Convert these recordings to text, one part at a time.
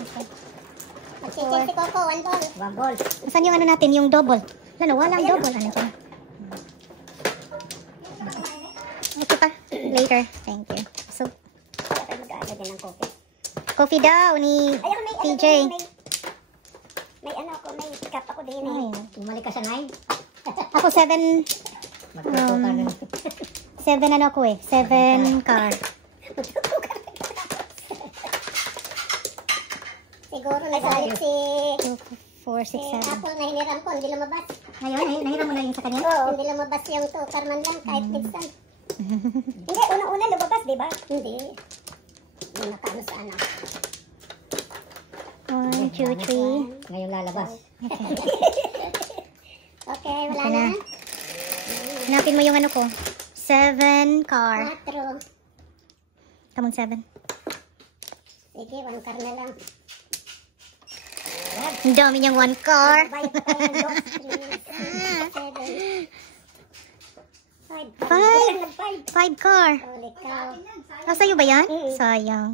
Mag-check si Coco, 1 ball. 1 ball. Saan yung ano natin, yung double? Wala, walang double. Ano dyan? Ito pa. Later. Thank you. So, Mag-aagad din ng coffee. coffee daw ni TJ. May ano ako, may cup ako din eh. Ay, Bumalik ka sa 9. ako 7, Magtutukan na. 7 ano ako eh. 7 car. Siguro nagalit si 2, 4, 6, 7. Apple na hiniram ko, hindi lumabas. Ngayon, nahiram mo na yung sa kanya? Oo, hindi lumabas yung 2 car man lang, kahit minsan. Hindi, unang-una lumabas, di ba? Hindi. Hindi nakano sa anak. 1, 2, 3. Ngayon lalabas. Okay. Okay, wala Ito na. na. Hanapin mo yung ano ko. 7 car. 4. Come on, 7. Sige, 1 car na lang. Ang dami niyang 1 car. Bayad pa tayo ng box, please. 7. 5. 5 car. Holy cow. Oh, sa'yo ba yan? Mm. Sayang.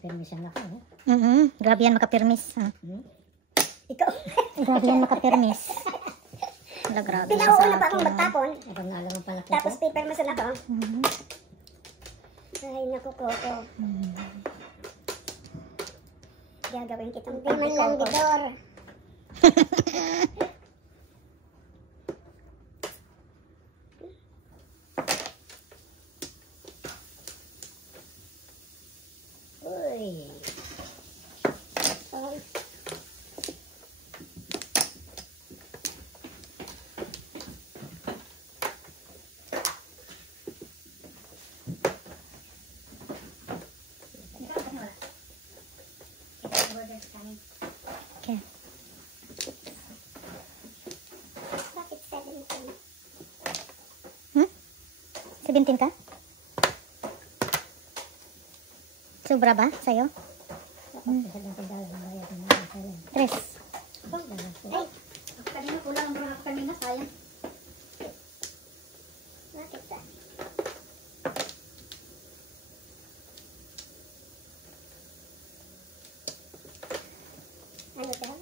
Permission ako. Grabe yan makapirmis. Ha? Ikaw. Grabe yan makapirmis. Wala, grabe yan sa Pinauuna pa akong akin. magtapon. Abang nga lang pala Tapos paper masan ako. Mhm. Ay, naku, Coco. Gagawin kitang hindi man lang bidor. Uy. Oh. Okay. Bakit 17? 17 ka? Sobra ba sa'yo? 3. Ay, Kanina kulang ang mga kanina sayang. bakit ba? Ano daw?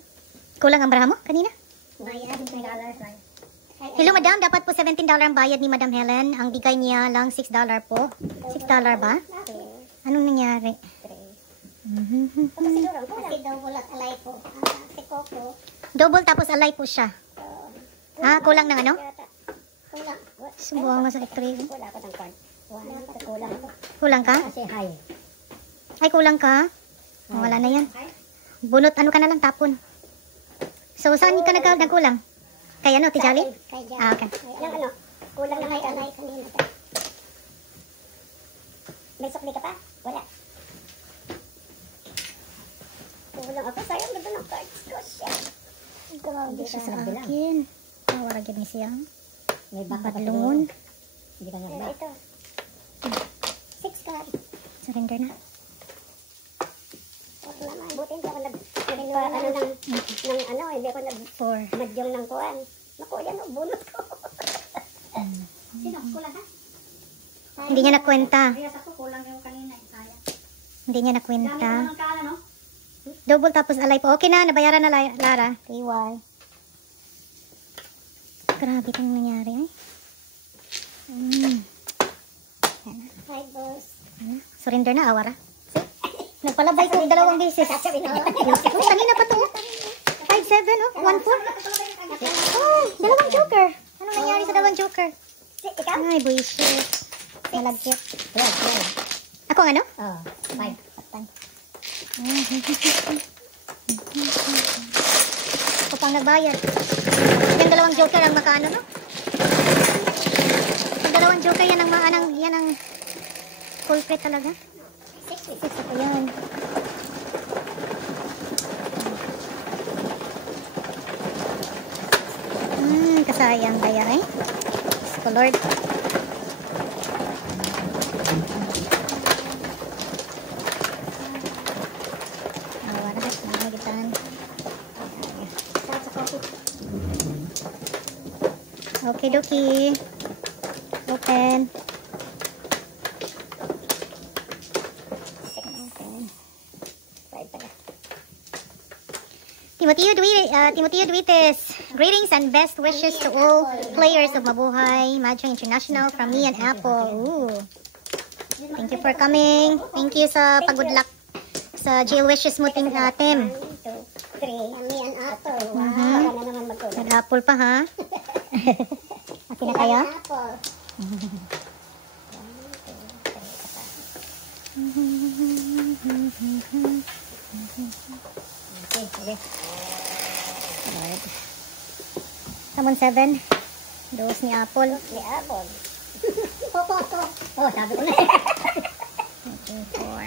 Kulang ang baraha mo kanina? Bayad, $3 lang. Hello madam, dapat po $17 ang bayad ni Madam Helen. Ang bigay niya lang $6 po. $6 ba? Anong nangyari? Siguro, kasi daw bulat alay po. Si Coco. Double tapos alay po siya. Kulang ng ano? Yata. Kulang. Subuhan nga sa x-ray. Wala ko ng card. Wala ko. Kulang ko. Kulang ka? Kasi high. Ay, kulang ka? Oh, wala na yan. Bunot, ano ka na lang, tapon. So, saan ka nagkulang? Kay ano, Tijali? Kay Jali. Ah, okay. Yung ano, kulang na kay alay kanina. May sukli ka pa? Wala. Kulang ako. Sayang na doon ang cards ko. Shit. Grabe siya sa Bilang. akin. Nawarag yun ni siya. May baka pa Badlungon. siguro. Hindi ka nga ba? Ito. 6 cards. Surrender na. Huwag naman. Buti hindi ako hindi ako 4. nagmadyong ng kuwan. Naku, yan o, bunot ko. Sino? Kulang ka? Hindi niya nakwenta. Kaya sa ko kulang yung kanina. Sayang. Hindi niya Dami nakwenta. ko ng kala, no? Double tapos alay po. Okay na, nabayaran na Lara. KY. Grabe itong nangyari ay. Hi, boss. Surrender na, awara. Nagpalabay ko 2 beses. Oh, kanina pa to. 5-7, oh. 1-4. Oh, 2 joker. Anong nangyari sa 2 joker? Ikaw? Ay, bullshit. Malagkit. 12. Ako ang ano? Oh, 5. Ako pang nagbayad. Yung 2 joker ang makaano, no? Yung 2 joker, yan ang culprit talaga. 6 ako yan. Kasayang kaya eh. Diyos ko Lord. Wala, namagitan. Okay, dokie. Open. Timoteo Duites, greetings and best wishes to all players of Mabuhay Madre International from me and Apple. Ooh. Thank you for coming. Thank you sa pag-good luck sa jail wishes mo, Tim. 1, 2, 3. Ami ang apple. Wow. Wala na naman magkulang. Nag-apple pa, ha? Atin na kaya? Apple. Okay, okay. Alright. Samon 7. Dos ni Apple. Ni apple. Popo. Oh, sabi ko na.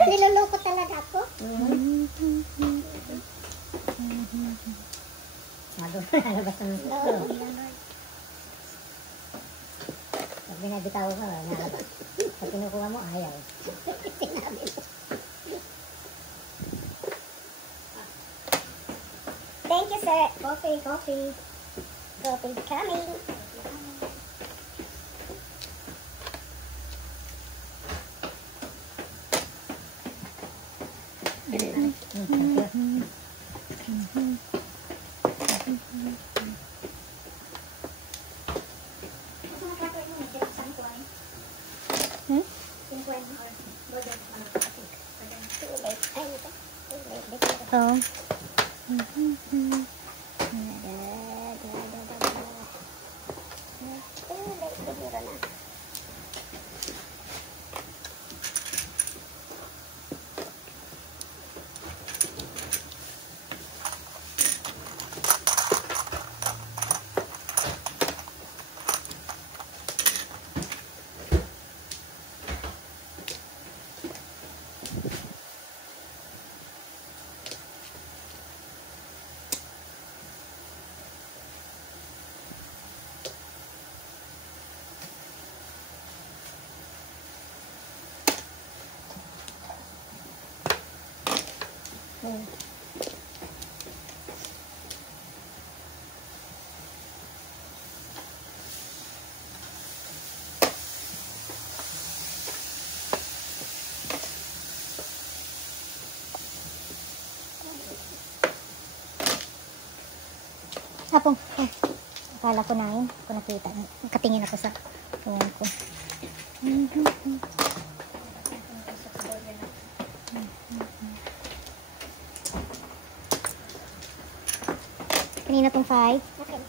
Niloloko talaga ako. Malabas ng pag binabitaw ka, nalabas. Pag kinukuha mo, ayaw. Thank you, sir. Coffee. Coffee coming. Oh. Apong. Akala ko na yun. Ako nakita. Nakatingin ako sa phone ko. Kanina tong 5. Okay.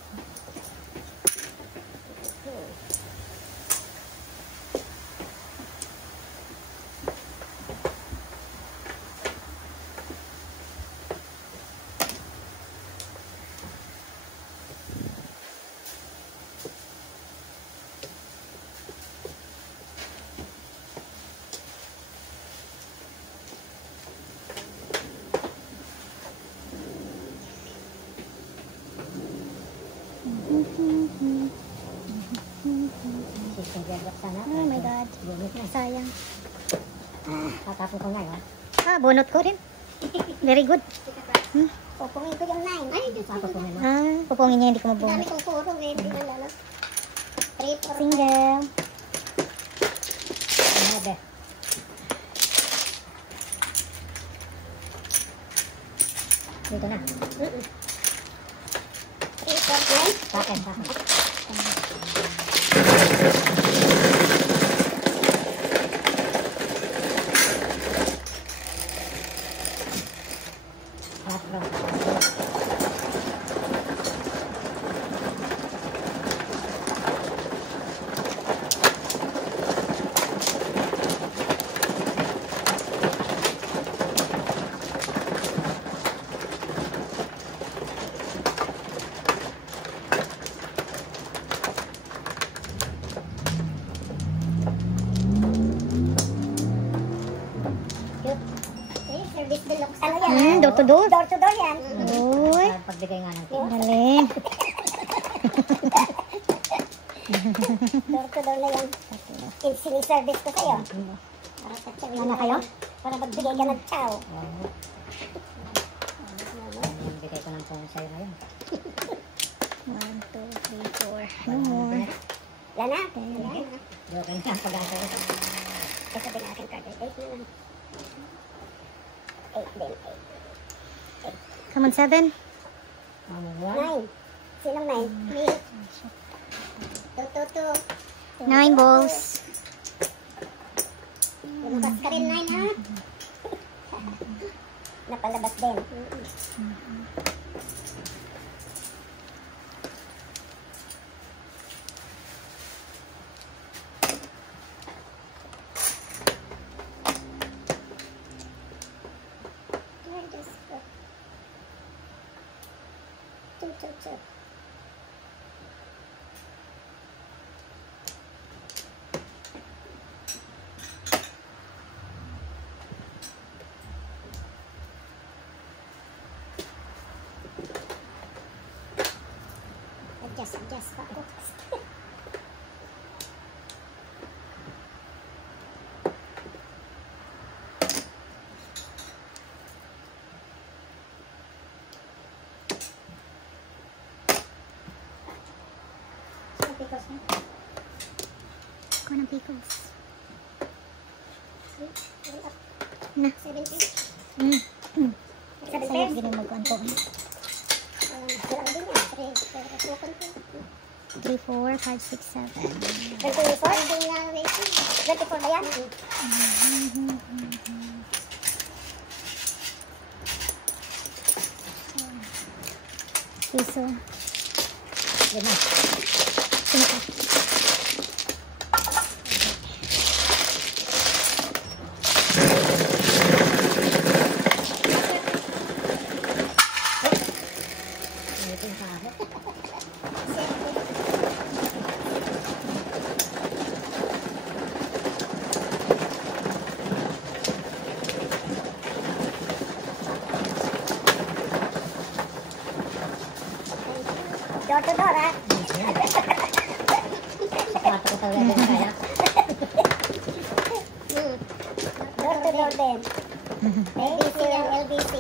Oh my God. Bunot na. Sayang. Tatapon ko na yun. Bunot ko rin. Very good. Pupungin ko yung 9. Ay, Diyos ko. Papapon mo. Pupungin niya, hindi ko Dami mabunot. kong puro. Hindi na lalo. 3, 4, Single. Ano dito na. 3, 4, 9. Sa akin. Service deluxe. Ano yan? Door to door. Door to door yan. Uy. Pagbigay nga ng Galing. Door to door na yan. Siniservice ko sa'yo. Para sa chow. Ano kayo? Para magbigay ka ng chow. Bigay ko ng phone sa'yo ngayon. 1, 2, 3, 4. No more. Wala na. Ten. Wala na. Joke na. Pag-asa ko. Ito din aking card. 8 na lang. 8 din. 8. Come on, 7. 1. 9. Sinong 9? Me. 2, 2, 2. 9 balls. Lumabas ka rin, 9 ha? Napalabas din. Two. Adjust pa ako. Kuha ng pickles. Na. Na. 70. Mm. Mm. Sabi Sayang ko, din ang magkuhan ko. wala din yan. 3, 4, 5, 6, 7. 24 ba yan? Piso. Yan na. 5. Ito yung kahit. Door to door ha? Sa kwarto ko talaga din kaya. Door to door din. LBC yan, LBC.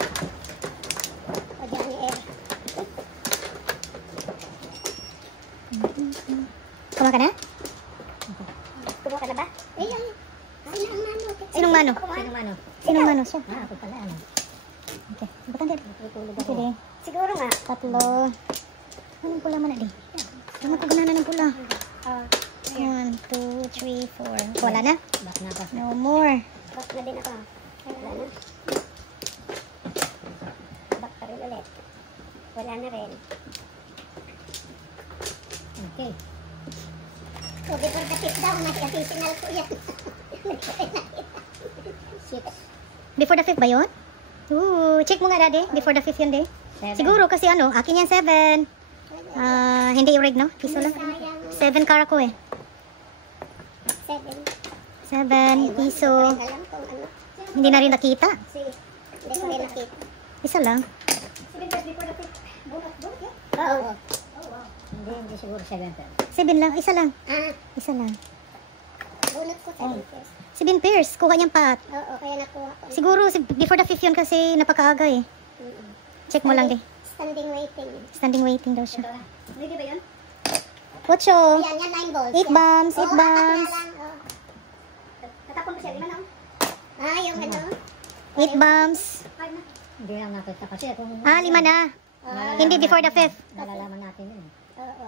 O dyan ni Air. Kuha ka na? Kumuha ka na ba? Ayun. Ay, ang mano. Sinong mano? Sino mano? Sinong mano siya? Ah, ako pala. Ano? Okay. Batan din. Tutulog Okay ako. din. Siguro nga. 3. Anong pula man na di? Ano ko ganana ng pula? 1, 2, 3, 4. Wala na? Back na ako. No more. Back na din ako. Ay, wala na. Back pa rin ulit. Wala na rin. Okay. So, before the tip daw, mas additional ko yan. Before the 5th ba yun? Ooh, check mo nga daddy. Before the 5th yun di. 7. Siguro kasi ano, akin yan 7. Hindi i-rig no? Piso lang. 7 kara ko eh. 7. 7 piso. Alam kung ano. Hindi na rin nakita. Hindi ko rin nakita. Isa lang. 7 days before the tip. Bunot yan? Oo. Hindi siguro 7. 7 lang. Isa lang. Isa lang. Bunot ko 7 days. 7 pairs. Kuha niyang pat. Oo, kaya nakuha ko. Siguro before the 5th yun kasi napakaaga eh. Check mo lang di. Standing waiting. Standing waiting daw siya. Ready ba yun? 8. Yan, 9 balls. 8 bombs. 8 Oo, bombs. apat na lang, oo. Tatapon ko siya, 5 na. Yung ano? 8 bombs. 5 na. Hindi lang nakita kasi kung... 5 na. Hindi before the 5th. Nalalaman natin yun. Oo.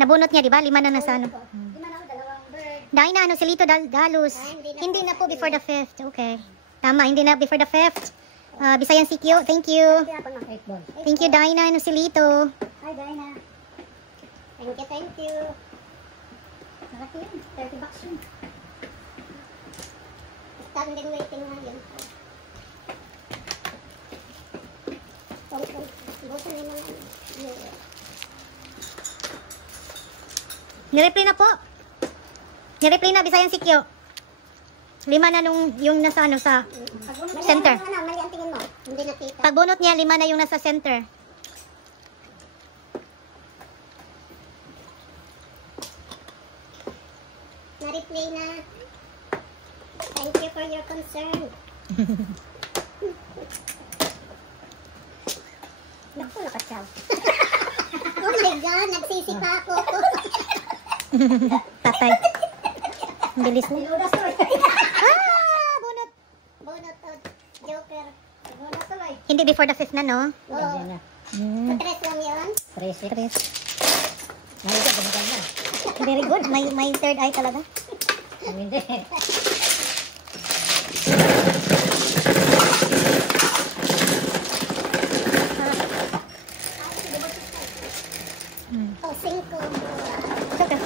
Nabunot niya, di ba? 5 na nasa ano. 5 na, dalawang bird. Dahil na, ano, si Lito Dalus. Hindi na po before the 5th. Okay. Tama, hindi na before the 5th. Bisayan CQ, thank you. Tinapon mo. 8 balls. Thank you, Dina, ano, si Lito. Hi, Dinah. Thank you. Malaki yun. 30 bucks yun. Standing waiting na yun. Busan yun naman. Nireplay na po. Nireplay na, Bisayan CQ. 5 na nung yung nasa ano sa center. Mali ang tingin mo. Hindi nakita. Pagbunot niya, 5 na yung nasa center. Na-replay na. Thank you for your concern. Naku, nakatsaw. Oh my my God, nagsisipa ako. Tatay. Ang bilis mo. Niludas to eh. Bunot. Bunot o Joker. Niludas to eh. Hindi before the 5th na, no? Oo. Yan na. Mm. Tres lang yun. 3-6. 3. Nalito, bumagay na. Very good. May third eye talaga. Hindi. Mm. O, 5. It's okay.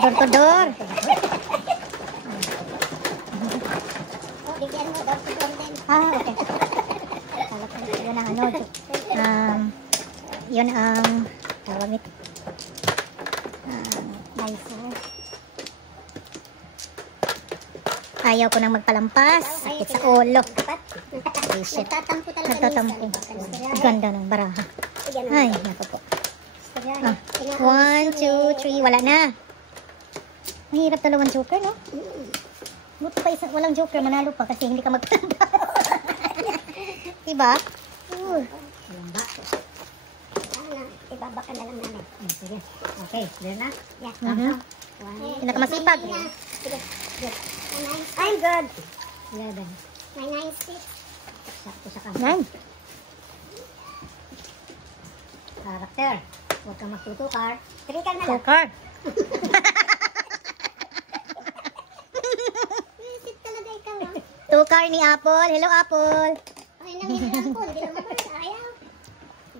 Door to door. O, bigyan mo daw si Golden. Okay. Kala ko yun ang ano. Yun ang tawag nito. Nice. Ayaw ko nang magpalampas. Sakit sa ulo. Apat. Ay, shit. Nagtatampo talaga Nagtatampo. minsan. Ganda ng baraha. Bigyan mo. Ay, naku po. Kunyari, 1, 2, 3. Wala na. Mahirap dalawang joker, no? Buti pa isang walang joker, manalo pa kasi hindi ka magpalampas. Diba? Lamba. Ano, ibaba ka na lang namin. Sige. Okay, clear na? Yeah. Mhm. Pinakamasipag. Sige. Good. I'm good. 11. My 9-6. Sakto sa kamay. 9. Karakter. Huwag kang magtutukar. 3 ka na lang. Joker. Visit talaga ikaw, ah. Tukar ni Apple. Hello, Apple. Ay, nangihiram ko. Hindi naman ko. Ayaw.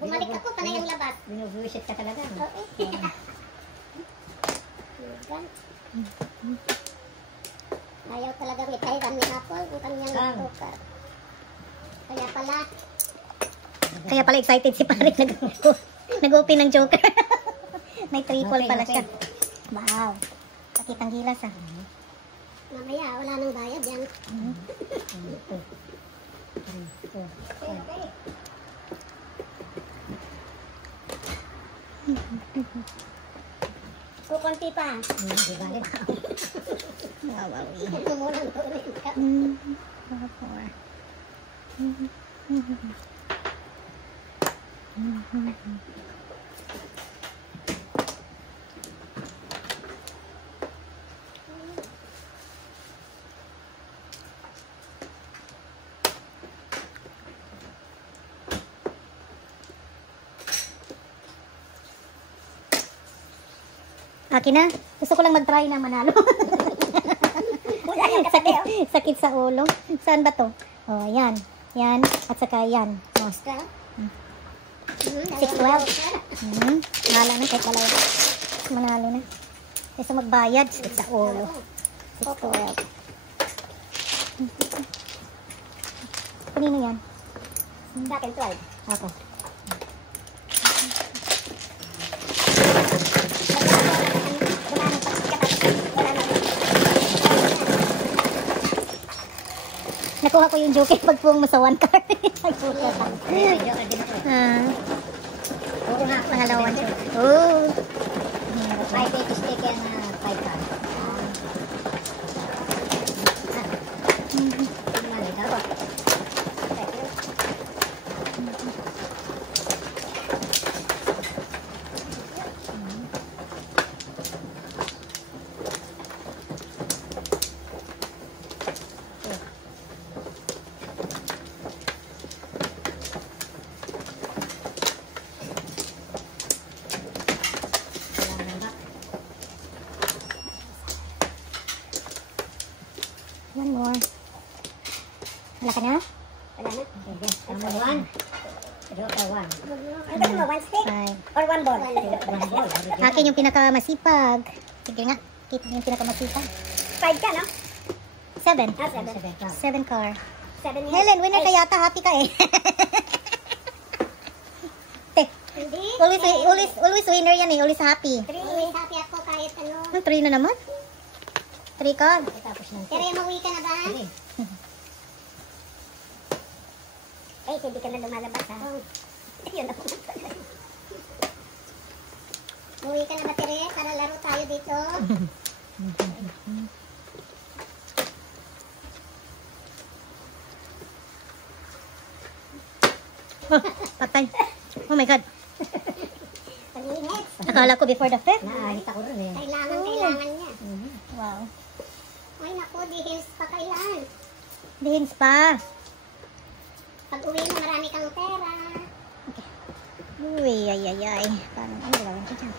Bumalik ako, panay ang labas. Binubuisit ka talaga. No? Oo. Lugan. Ayaw talaga itayran ni Apple ang kanyang Kam. tukar. Kaya pala, Kaya pala excited si pare. Nag-open ng joker. May triple pala siya. Wow. Pakitang gilas, ah. mamaya wala nang bayad yan. Kukunti pa. Di balik. Wow. Tumulang tuloy ka. 4. Akin na. Gusto ko lang mag-try na manalo. sakit sa ulo. Saan ba to? Oh, yan. Yan. At saka yan. Oh. 6-12. Mahala na kahit dalawa. Manalo na. Kaysa magbayad. Sakit sa ulo. 6-12. Kanino yan? Sa akin 12. Ako. Nakuha ko yung joker pag puwang mo sa 1 card. Joker din ako. Oo nga. Pangalawan joker. Oh. 5 8 stick yan na 5 card. Mali ka ba? One more. Wala ka na? Wala na. Sige. Number 1. Joker 1. Ano gusto mo? 1 stick? 5. Or 1 ball? 1 ball. Akin yung pinakamasipag. Sige nga. Keep yung pinakamasipag. 5 ka, no? 7. Ah, 7. 7 car. 7 yan. Helen, winner ka yata. Happy ka eh. Hindi. Always winner yan eh. Always happy. 3. Always happy ako kahit ano. 3 na naman. 3 card. Tapos ng Pero mauwi ka na ba? Sige. Eh, hindi ka na lumalabas, ha? Yun ako. Mauwi ka na ba, Tere? Para laro tayo dito. my God. Pag-init. Akala ko before the fifth. Naahit ako rin eh. Kailangan niya. Wow. Ay, naku, dihils pa kailan. Dihins pa. Pag uwi mo, marami kang pera. Uy, ay. Parang ano gagawin ko dyan?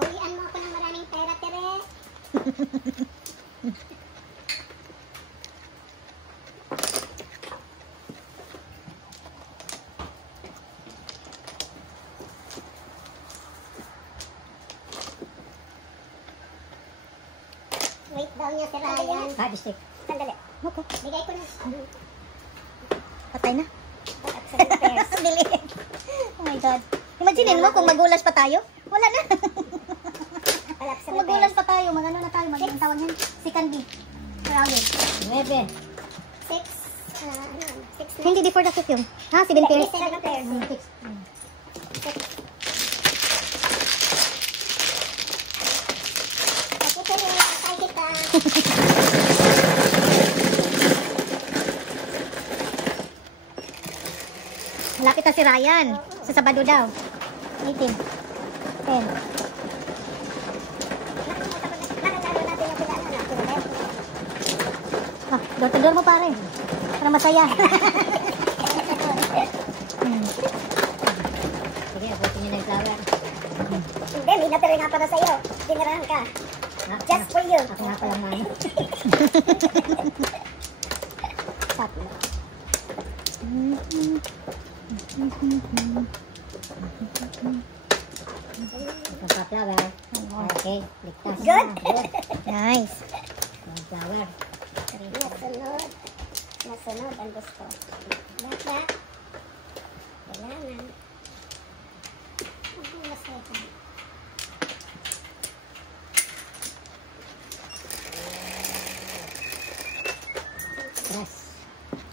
Uwian mo ako ng maraming pera, Tere. Wait daw niya si Ryan. Card stick. Sandali. Okay. Bigay ko na. Patay na. At sa repairs. Bili. Oh my God. Imagine mo kung magulas pa tayo. Wala na. Alap sa Kung magulas pa tayo, magano na tayo. Magandang tawag yan. Second B. Crowded. 9. 6. Ano? 6 na. Hindi before the fifth yun. Ha? 7 pairs. 7 pairs. 6. Ako, Tere. Patay kita. Malapit na si Ryan. Sa Sabado daw. 18. 10. Nakalaro natin yung kilala na. Ah, door to door mo pare. Para masaya. Sige, abutin niyo na yung flower. Hindi, may natira nga para sa'yo. Tinirahan ka. Just for you. Ako nga palang man. Tatlo. Nagpa-flower. Okay, ligtas. Good. Good. Nice. Ang flower. Nasunod. Nasunod ang gusto. Basta. Kailangan. Ang masaya ka. Press.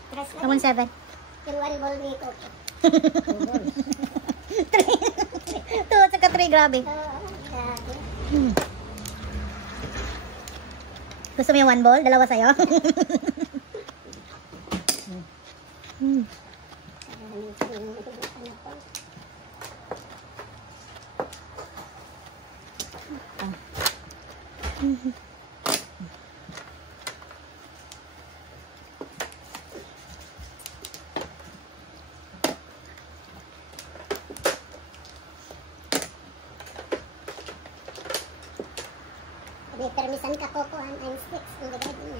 Press na Common rin. 7. Yung one ball dito. 2 balls. 2 at saka 3. Grabe. Oo, grabe. Gusto mo yung 1 ball? Dalawa sa'yo? Ano po? May permisan ka ko ang 6 ang bigay niya.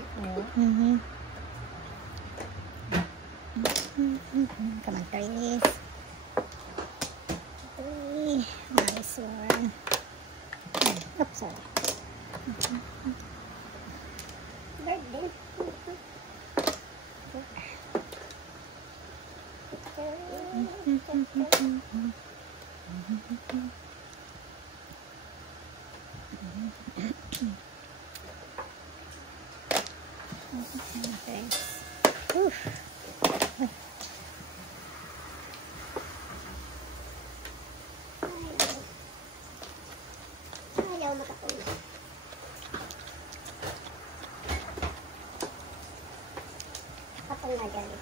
Come on, Therese. Uy, nice one. Oops, sorry. Birthday. Oof. Ayaw makatulog. Kapag magalit.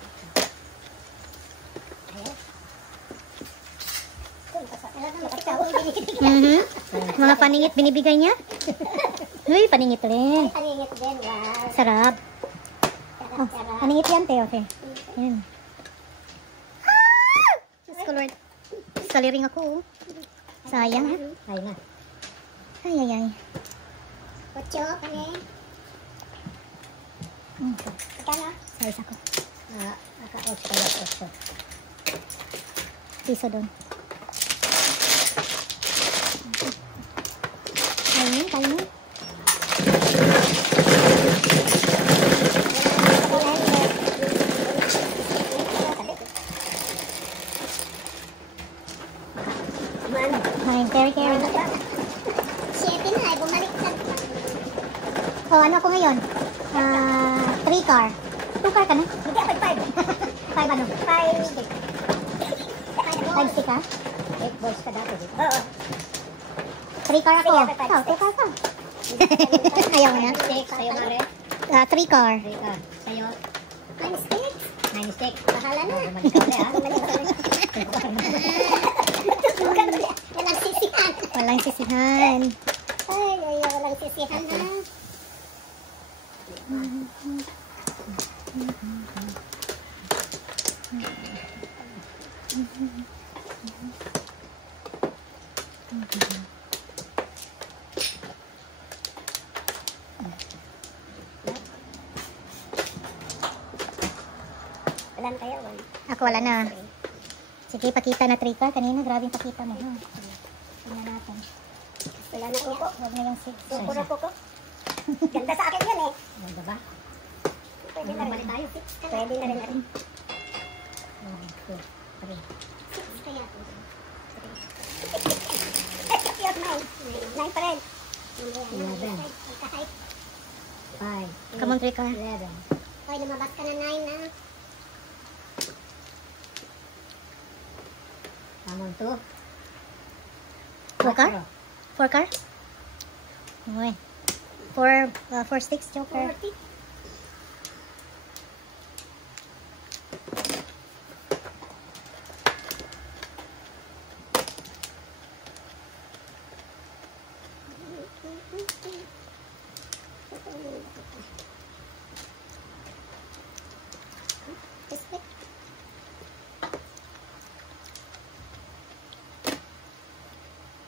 Ayaw. Kung kasakala na makatawag binigay. Mga paningit binibigay niya? Uy, paningit ulit. Paningit din, wow. Sarap. Oh, Sarap-sarap. paningit yan, te, okay. Yan. Ah! Diyos ko, Lord. Skaliring ako, oh. Sayang, ha? Ay na. Ay. Ocho, kani. Kano? Size ako. Naka-8 kayo. 8. Piso doon. Kainin. Ay, carry. Siete na, ay bumaliktad pa. Oh, ano ako ngayon? 3 car. 2 car ka na? Hindi, ako 5. 5 ano? 5 stick. 5 stick, ha? 8 balls ka dati. Di ba? Oo. 3 car ako. Sige, Ikaw, 2 car ka. Ayaw mo na. Six. Sa'yo, Mare. 3 car. Three ka. Sa'yo. Nine sticks. 9 stick. Bahala na. Bumalik ka ulit, ha? Walang sisihan. Walang sisihan. Ay, walang sisihan ha. Walang kaya, wala. Ako wala na. Sige, pakita na 3 car. Kanina, grabe yung pakita mo. Ha? Tingnan natin. Wala na po. Huwag na yung 6. Puro po ko. Ganda sa akin yun eh. Ganda ba? Pwede na rin. tayo. Pwede na rin natin. 1, 2, 3. Kaya po. Cute, nine. Nine pa rin. 11. Kahit. 5. Come on, 3 car. 11. Hoy, lumabas ka na nine na. Come on, 2. 4 car? 4 car? Okay. 4 sticks, Joker. 40.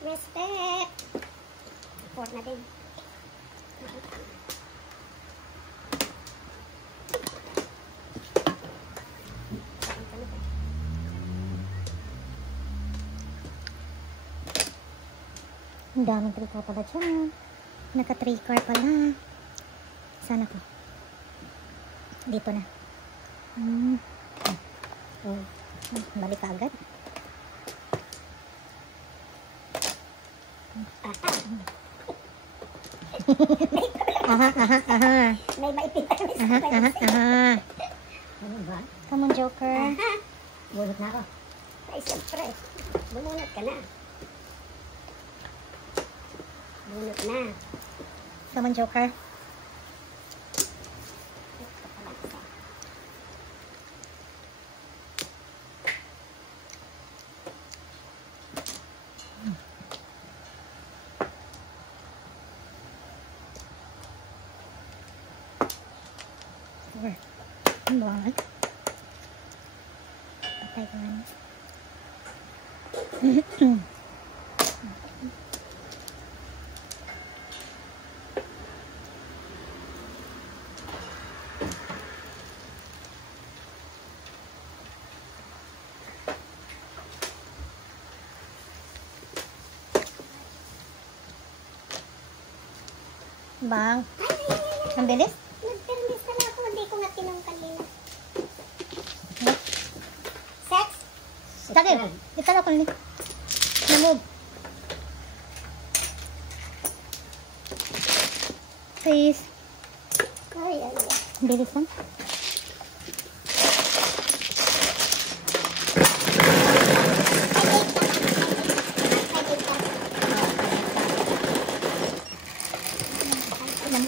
Respect. 4 na din. Ang daming 3 car pala dyan. Naka 3 car pala. Sana ko. Dito na. Balik ka agad. Aha. May maipinta kami sa Aha. Ano ba? Come on, Joker. Bunot na ako. Ay, siyempre. Bumunot ka na. Bunot na. Come on, Joker. Come on. Patay ko nga. Bang. Ang bilis? Nag-permis na lang ako. Hindi ko nga tinong kanina. Sex? Sige. Ito na ko ni. Na-move. Please. Ay, ay, ay. Ang bilis lang.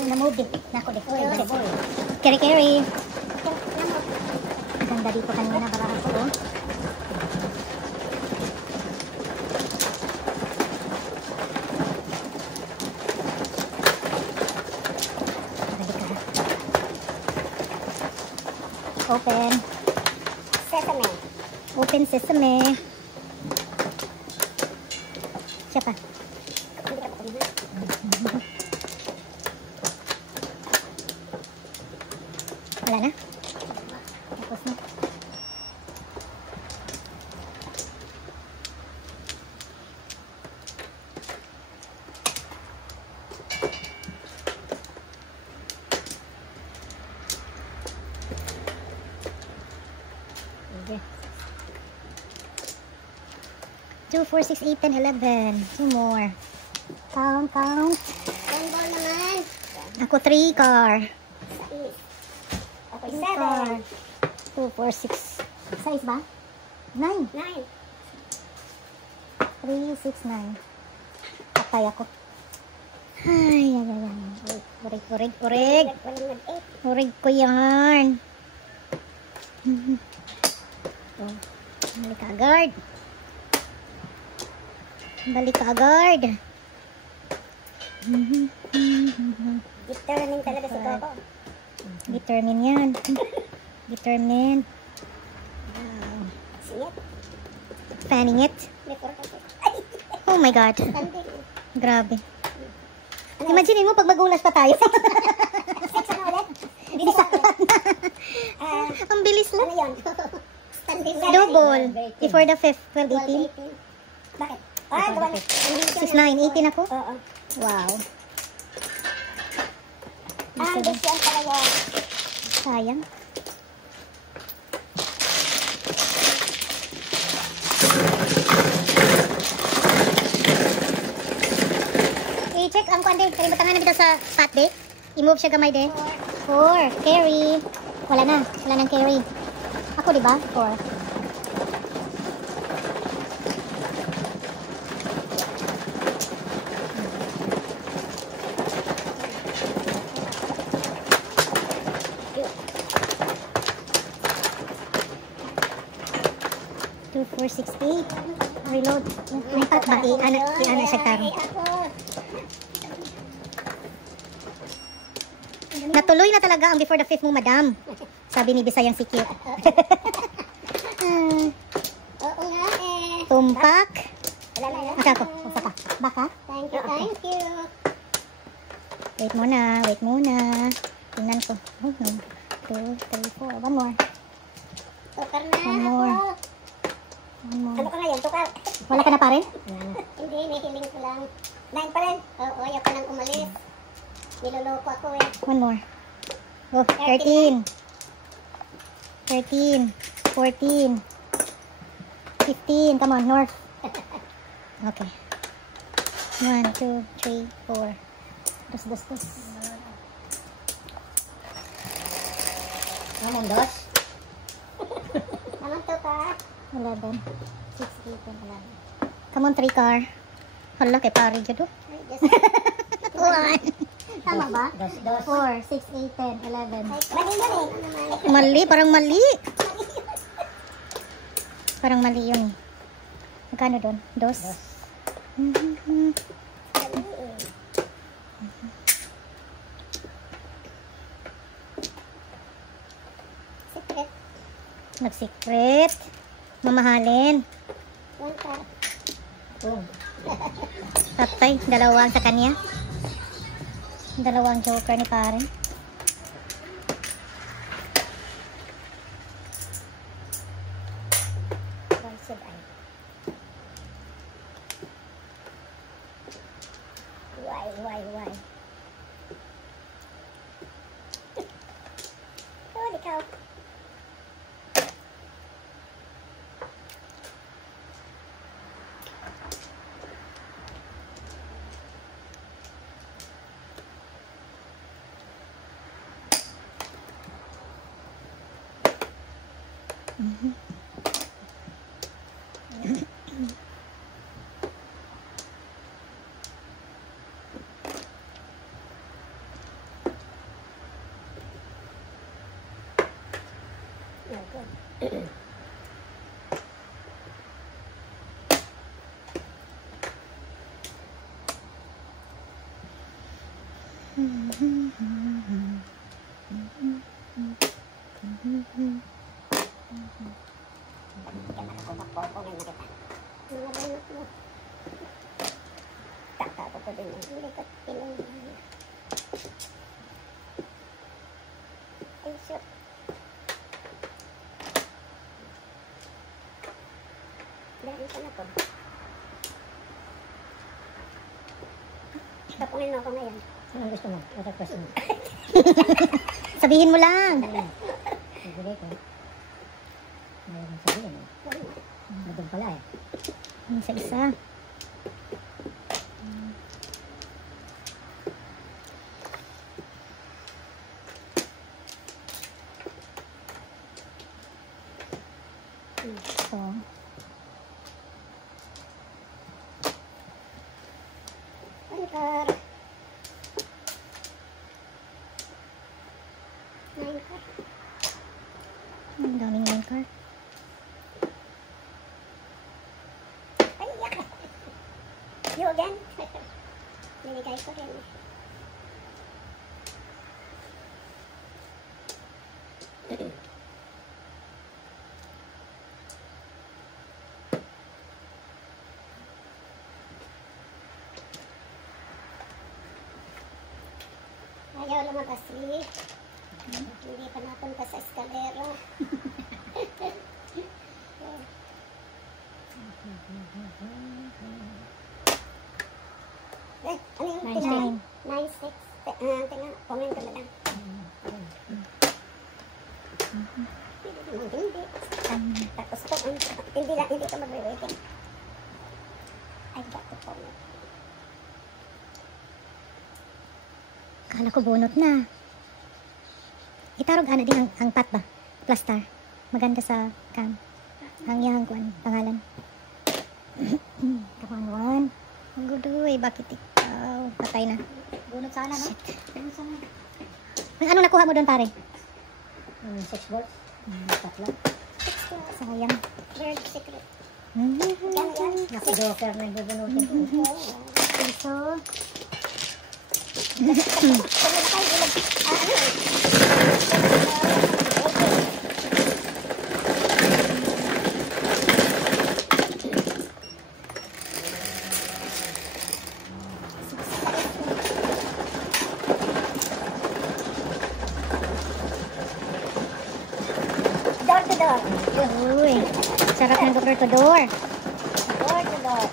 Na-move din. Nako din. Keri. Ganda dito kanina para ako. Oh. Open. Sesame. Open sesame. Siya pa. Hindi ka pa kanina. Wala na. Tapos na. Okay. 2, 4, 6, 8, 10, 11. 2 more. Count. One ball naman. Ako 3 car. Sais. Okay, 2 car. 7. 2, 4, 6. Size ba? 9. 9. 3, 6, 9. Ako Patay ako. Ay, ay, ay, ay. Urig. Walang nag-8. Urig ko yan. Oh, balik ka agad. Balik ka agad. Determined talaga si Coco. Determine yan. Determine. Wow. Singit. Fanning it. May 4 kasi. Oh my God. Standing. Grabe. Imagine mo pag magulas pa tayo. 6 na ulit? Bilis ako. Ang bilis Ano lang. yun? Standing. Double. Before the 5th. 12, 12, 18. 18. Bakit? Ah, gawa na. 6, 9, 18 ako. Oo. Wow. This yan pala yun. Sayang. I-check ang kuwan din. Kalimutan nga na dito sa pot day. I-move siya gamay din. 4. Carry. Wala na. Wala nang carry. Ako diba? 4. Two, 4, 68. Reload. Ang pat ba? I-ana siya taro. Natuloy na talaga ang before the 5th mo, madam. Sabi ni Bisayang si Cute. Oo nga eh. Tumpak. Wala na yan. Asa ko? Asa ka? Baka? Thank you, thank you. Wait muna. Wait muna. Tingnan ko. Oh, 1, 2, 3, 4. One more. Tukar na One ako. more. One more. Ano ka ngayon? Tukar. Wala ka na pa rin? Hindi, may hiling ko lang. 9 pa rin. Oo, ayaw pa nang umalis. Niloloko ako eh. One more. Go. 13. 13. 14. 15. Come on, north. Okay. 1, 2, 3, 4. Dos. Ano, dos? Naman tukar. 11. 6, 8, 11. Come on, 3 car. Hala, kay pari dyan to. Ay, Diyos. 1. Tama ba? Dos. 4, 6, 8, 10, 11. Mali yun eh. Mali, parang mali. Parang mali yun eh. Magkano doon? Dos? Mali eh. Secret. Nag-secret. Mamahalin. 1 car. Boom. Tatay, dalawang sa kanya. Dalawang joker ni pare. Why should I? Why? Oh, ikaw. Oh, good. Tapunin mo ako ngayon. Ano gusto mo? What question? Sabihin mo lang. Siguro ko. Mayroon sabihin eh. Nandun pala eh. Isa-isa. So, car. 9 car. Ang daming line car. Ay, yak. You again? Binigay ko rin. Ayaw lumabas eh. Hindi pa napunta sa eskalera. Ano yung 9-6. 9-6. Tingnan, comment ko na lang. Hindi. Tapos po, hindi ko magre-waiting. I got to comment. Kala ko bunot na. Itarog ana din ang pat ba? Plastar. Maganda sa cam. Ang iyang kuan pangalan. Kapanwan. Ang gudoy, bakit ikaw? Patay na. Bunot sana, no? Bunot sana. Ano nakuha mo doon, pare? 6 balls. Tatlo. Sayang. Bird secret. Naku, joker na bubunutin ko. Piso. Door to door. Uy, sarap ng door to door. Door to door.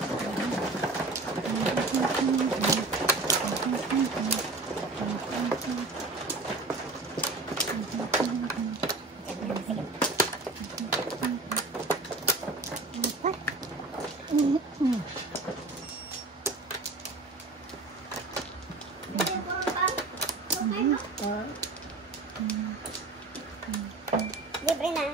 Libre na.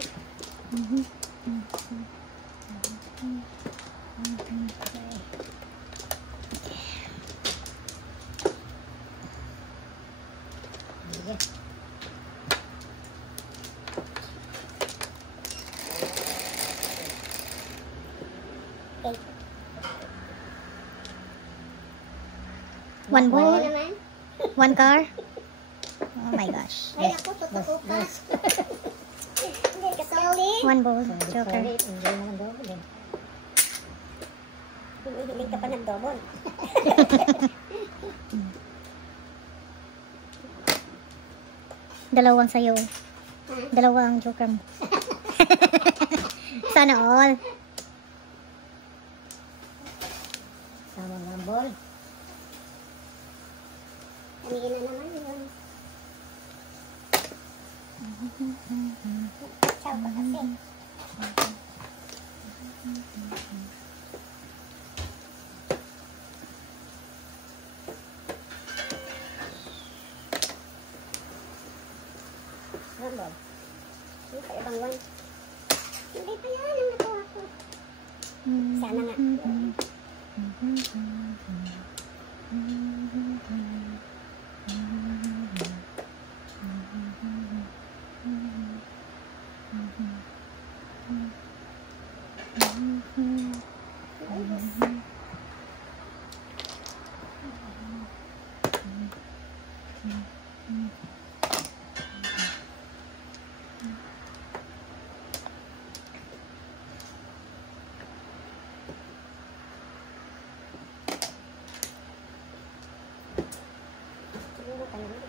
Okay. One ball, Ano naman? one car. Oh my gosh. Ay, ako, totoo ka. Hindi ka solid. One ball, joker. Hindi naman double eh. Hinihiling ka pa ng double. Dalawang sayo. Dalawang joker mo. Sana all. Sama ng ball. Kanina naman yun. Ciao pa kasi. One ball. Hindi pa ibang one. Hindi pa yan ang nakuha ko. Sana nga. Siguro ka naman.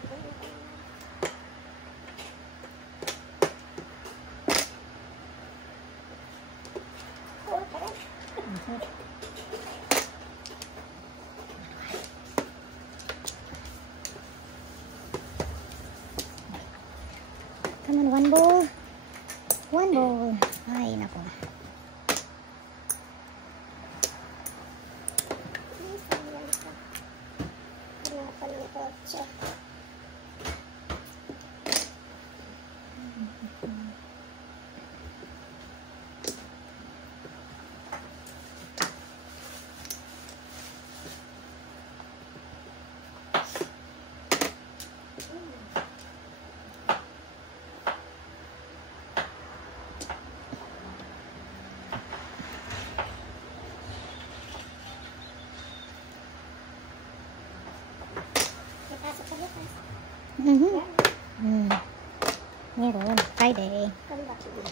Oo, tara. Come on, one ball. One ball. Ay, nako. Ay, sayang ka. Wala pa ng kotse. Friday. Come back na.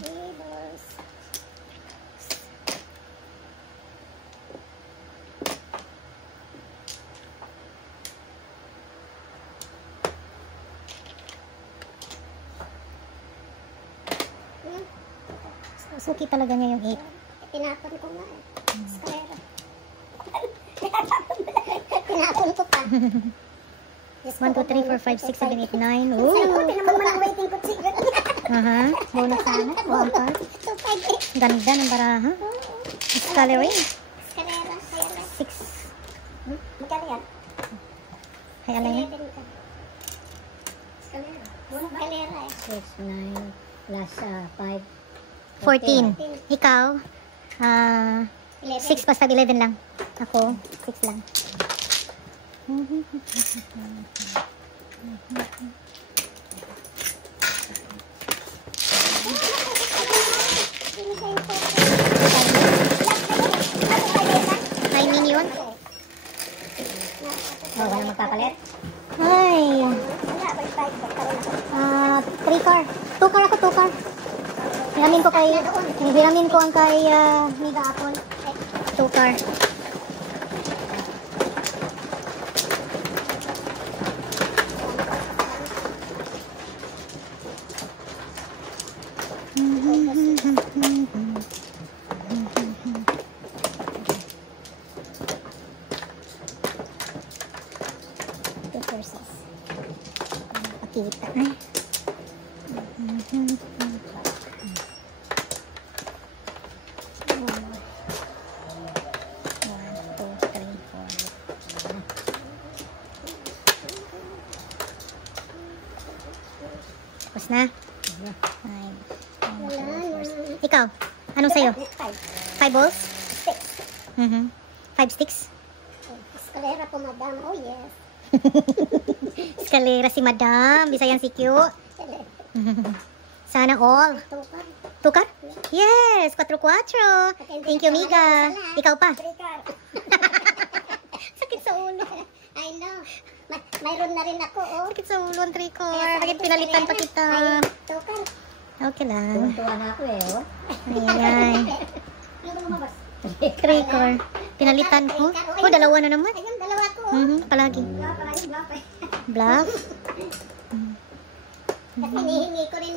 Neighbors. Suki talaga niya yung 8. Tinapon ko nga eh. Eskalera. Tinapon ko pa. 1, 2, 3, 4, 5, 6, 7, 8, 9. Sa'yo, Ooh! tinaman mo lang waiting ko siya. Aha. Bonus sana. Bumper. 2, 5, 8. Ganda ng baraha. Scullery. Eskalera. Kaya lang. 6. Magkano yan? Hay alay na. Eskalera. Eskalera eh. 6, 9, plus 5. 14. Ikaw? 11. 6 basta 11 lang. Ako, 6 lang. Hi, Minion. Oh, wala magpapalit? Hi. Wala, by 5. Magkaroon ako. 3 car. 2 car ako, 2 car. Hiramin ko ang kay Mega Apple. 2 car. Two horses. Pakita. Tapos na. Five. Ikaw, anong sa'yo? 5 balls? 6. 5 sticks? Eskalera po, madam. Oh, yes. Eskalera si Madam. Bisayan si Q. Sana all. 2 car? Yes! 4-4. Thank you, Miga. Ikaw pa. Trikar. Sakit sa ulo. I know. Mayroon na rin ako, oh. Sakit sa ulo ang 3 car. Bakit pinalitan pa kita? Ay, tukar. Okay lang. Tuwa na ako eh, oh. Ayan. Ano ba lumabas? 3 car. Pinalitan ko. Oh, dalawa na naman. Ayun, dalawa ko, oh. Palagi. Bluff, ayun, bluff eh. Bluff. Kasi hinihingi ko rin,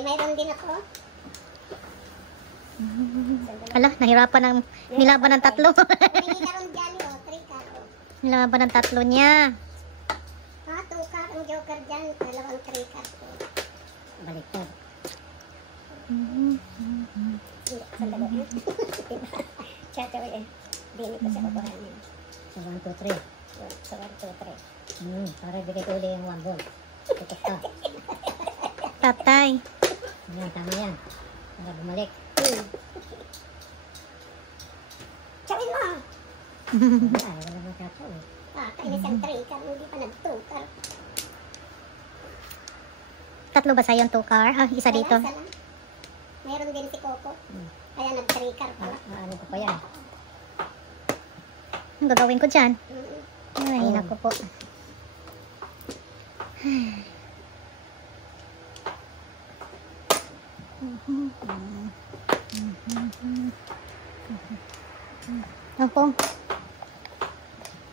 mayroon din ako. Ala, nahirapan ng nilaban ng 3. Hinihingi ka rin dyan, oh. Trikar, oh. Nilaban ng 3 niya. Tukar ang joker dyan. Dalawang trikar ko. Baliktad. Sandali. Chachawi eh. Dini ko siya kukuhanin. So, 1, 2, 3. So, 1, 2, 3. Para bigay ko uli yung 1 ball. Tukos ka. Tatay. Yan, tama yan. Para bumalik. Chawin mo! Wala naman kacho eh. Kainis ang trikar. Hindi pa nagtukar. 3 ba sa'yo yung 2 car? Ah, isa dito. Isa lang. Mayroon din si Coco. Kaya nag-trikar pala. Ano ko pa yan? Ang gagawin ko dyan? Ay, Oh. naku po. Ako.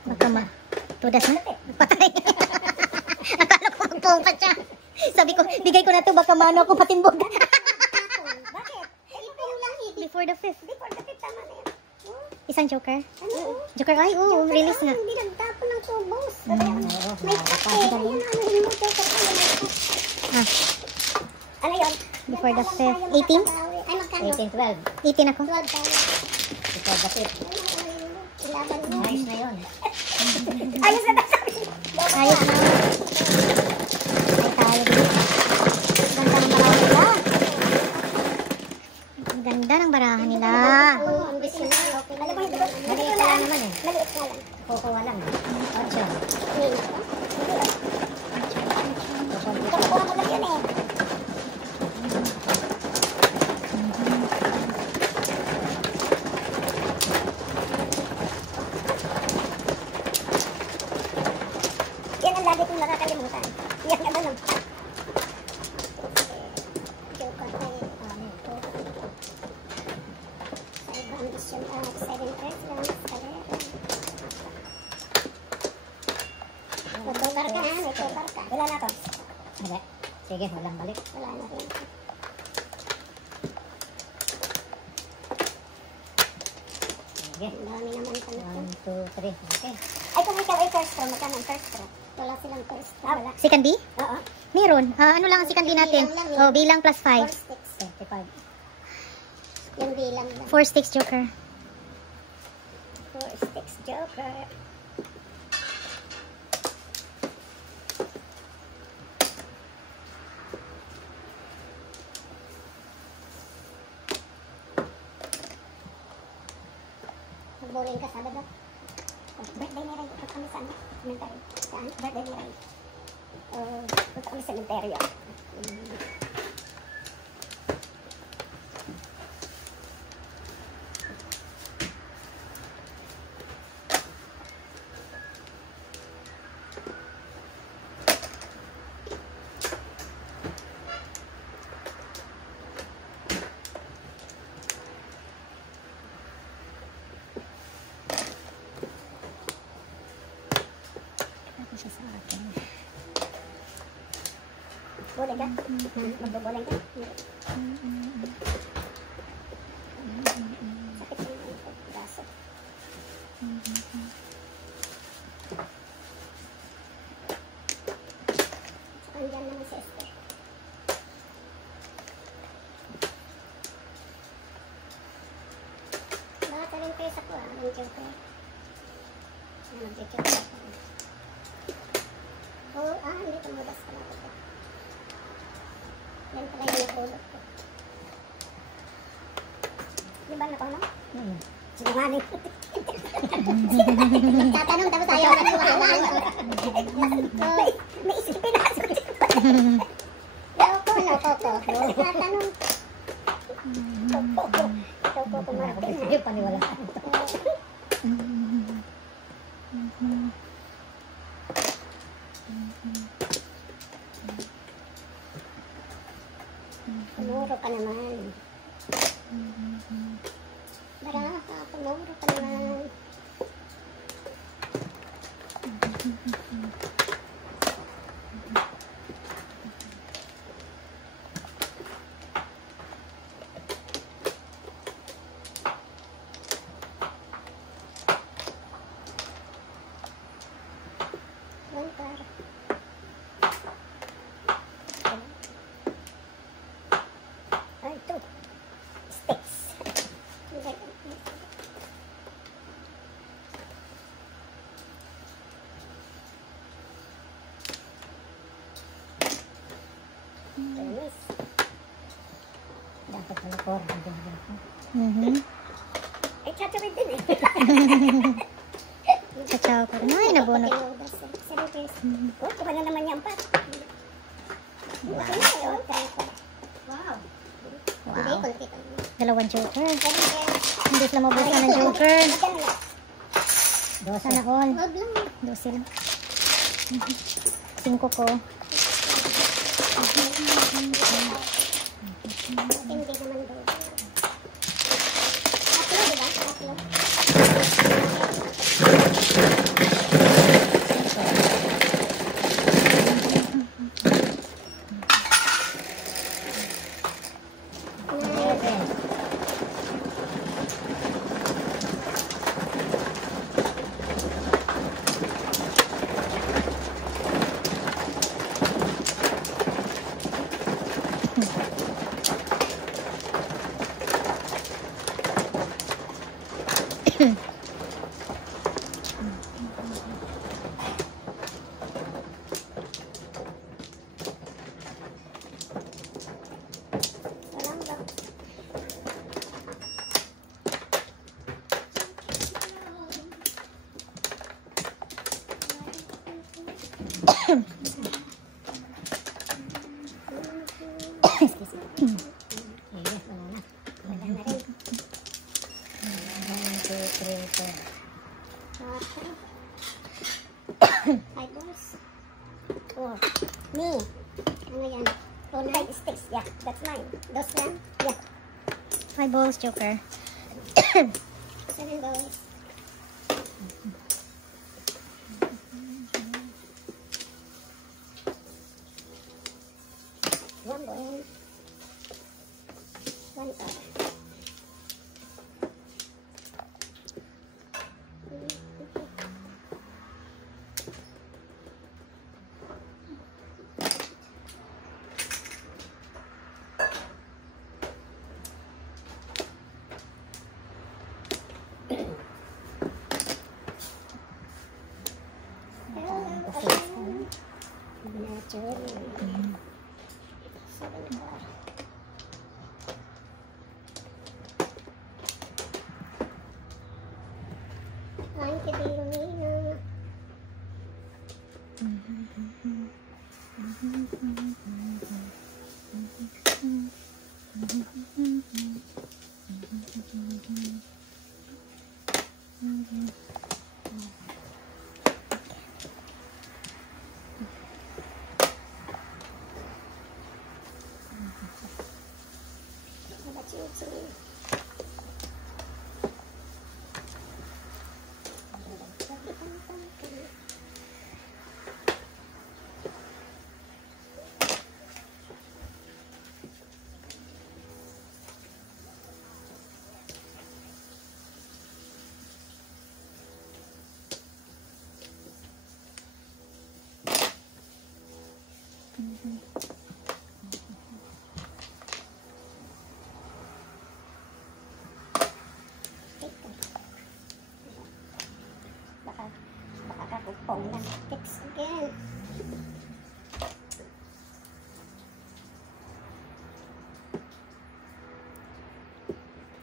Baka tudas na. Patay. Akala ko magpungkat siya. Sabi ko, bigay ko na to baka mano ako patimbog. Bakit? Ito yung langit. Before the 5th. Before the 5th, tama na yan. Isang joker. Ano? Joker, ay, oo, release nga. Hindi nagtapon ng tubos. May May kape. Ayun, ano yung motor ko. Ah, Ano yun? before the 5th. 18? Ay, magkano? 18, 12. 18 ako. 12 tayo. Before the 5th. Ilaban mo. Nice na yun. Ayos na daw sabi. Ayos na. Ay, tayo dito. Ganda ng barahan nila. Oo, ang gusto na. Okay. Alam mo, hindi ba? Maliit ka lang naman eh. Maliit ka lang. Kukuha lang. 8. Ngayon ko. Kakuha mo lang yun eh. Yan ang lagi ko Sige, walang balik. Wala na rin. Sige. Ang dami naman pa nito. 1, 2, 3. Okay. Ay, kung ikaw ay first row, magkano ang first row? Wala silang first row. Wala. Second B? Oo. Meron. Ano lang ang second B natin? Bilang lang eh. Oh, bilang plus 4 5. sticks. 25. Yung bilang lang. 4 sticks joker. 4 sticks joker. Mag-bowling ka Sabado. Oh, birthday ni Ray. Punta kami saan? Cemetery. Saan? Birthday ni Ray. Punta kami sa cemetery. Ano siya sa akin? Bowling ka? Mag-bowling ka? Sakit mo yung braso. Saka andyan naman si Esther. Bakit rin kayo sa kuha? Ang joker. Mag-joker ako. Hindi tumulas ka na ito. Yan pala yung nagulot ko. Di ba nakuha? Sinungaling. Tatanong tapos ayaw na tumahalan. May isipin na sa Loko. Tatanong. Loko kumarapin na. Sige, paniwala. Tumuro ka naman. Baraka, tumuro ka naman. Bongkar. Ito. Sticks. Tennis. Dapat pala 4. Eh, chachawid din eh. Chachaw ko. Ay, nabunot. 7 pesos. Oh, kuha na naman yung pat. Okay na yun. Wow. Hindi, Wow. kunti ka. Dalawang joker. 7 pesos. Hindi sila mabusan ng joker. Magkano na? Sana all. Wag lang. 12 lang. 5 ko. Hindi naman doon. Tatlo, diba? Tatlo. Walang lock. Sige, wala na. Wala na rin. 1, 2, 3, 4. 5 balls. Oh, me. Ano yan? 5 sticks. Yeah, that's mine. Those lang? Yeah. 5 balls joker. 7 balls. One boy. One or. Baka kakupong lang. Fix again.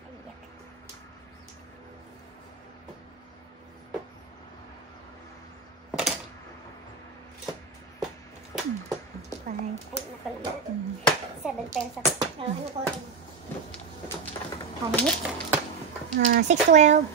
Ayak. Fine. Ay, nakulang na. 7 pesos. Ano ko rin? How many? 612.